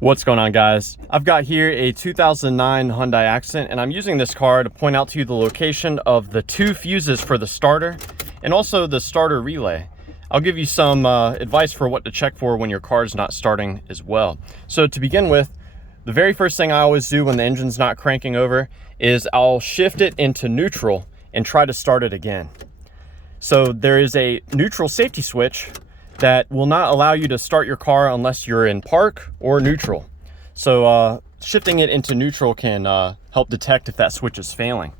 What's going on, guys? I've got here a 2009 Hyundai Accent, and I'm using this car to point out to you the location of the two fuses for the starter and also the starter relay. I'll give you some advice for what to check for when your car is not starting as well. So to begin with, the very first thing I always do when the engine's not cranking over is I'll shift it into neutral and try to start it again. So there is a neutral safety switch that will not allow you to start your car unless you're in park or neutral. So shifting it into neutral can help detect if that switch is failing.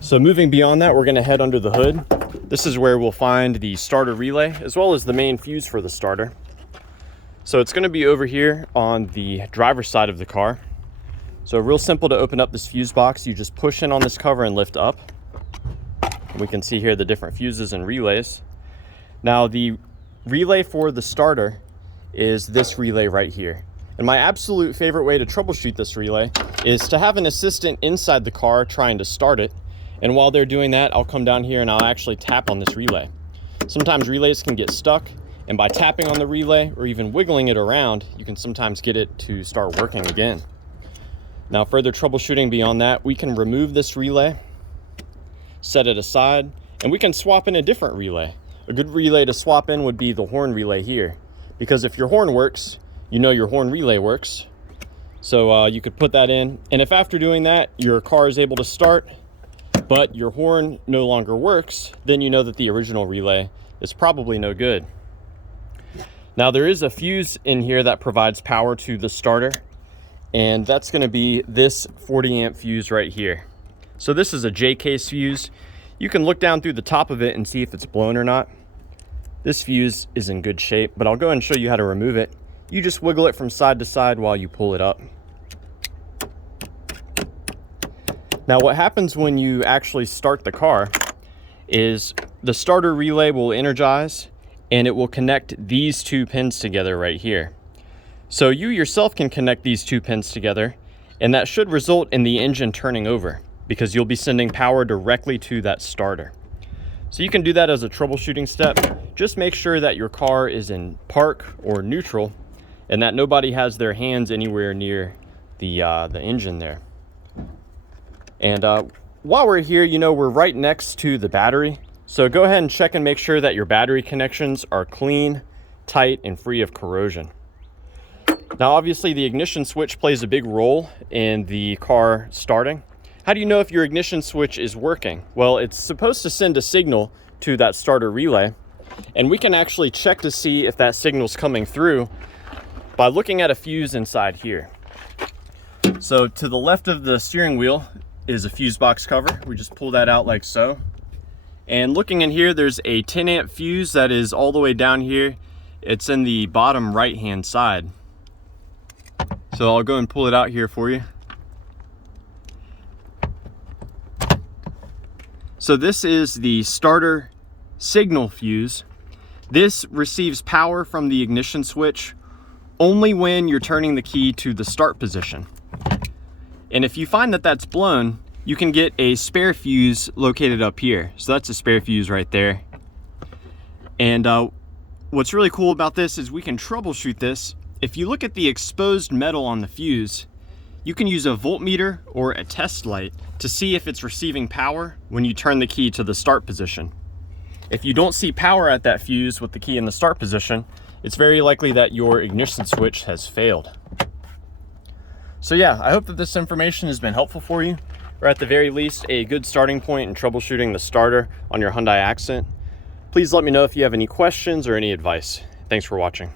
So moving beyond that, we're gonna head under the hood. This is where we'll find the starter relay as well as the main fuse for the starter. So it's gonna be over here on the driver's side of the car. So real simple to open up this fuse box. You just push in on this cover and lift up. And we can see here the different fuses and relays. Now the relay for the starter is this relay right here. And my absolute favorite way to troubleshoot this relay is to have an assistant inside the car trying to start it. And while they're doing that, I'll come down here and I'll actually tap on this relay. Sometimes relays can get stuck, and by tapping on the relay or even wiggling it around, you can sometimes get it to start working again. Now further troubleshooting beyond that, we can remove this relay, set it aside, and we can swap in a different relay. A good relay to swap in would be the horn relay here, because if your horn works, you know your horn relay works. So you could put that in, and if after doing that your car is able to start but your horn no longer works, then you know that the original relay is probably no good. Now there is a fuse in here that provides power to the starter, and that's going to be this 40 amp fuse right here. So this is a J-case fuse. You can look down through the top of it and see if it's blown or not. This fuse is in good shape, but I'll go ahead and show you how to remove it. You just wiggle it from side to side while you pull it up. Now what happens when you actually start the car is the starter relay will energize and it will connect these two pins together right here. So you yourself can connect these two pins together, and that should result in the engine turning over, because you'll be sending power directly to that starter. So you can do that as a troubleshooting step. Just make sure that your car is in park or neutral and that nobody has their hands anywhere near the engine there. And while we're here, you know, we're right next to the battery. So go ahead and check and make sure that your battery connections are clean, tight, and free of corrosion. Now, obviously the ignition switch plays a big role in the car starting. How do you know if your ignition switch is working? Well, it's supposed to send a signal to that starter relay, and we can actually check to see if that signal's coming through by looking at a fuse inside here. So to the left of the steering wheel is a fuse box cover. We just pull that out like so. And looking in here, there's a 10 amp fuse that is all the way down here. It's in the bottom right hand side. So I'll go and pull it out here for you. So this is the starter signal fuse. This receives power from the ignition switch only when you're turning the key to the start position. And if you find that that's blown, you can get a spare fuse located up here. So that's a spare fuse right there. And what's really cool about this is we can troubleshoot this. If you look at the exposed metal on the fuse, you can use a voltmeter or a test light to see if it's receiving power when you turn the key to the start position. If you don't see power at that fuse with the key in the start position, it's very likely that your ignition switch has failed. So yeah, I hope that this information has been helpful for you, or at the very least, a good starting point in troubleshooting the starter on your Hyundai Accent. Please let me know if you have any questions or any advice. Thanks for watching.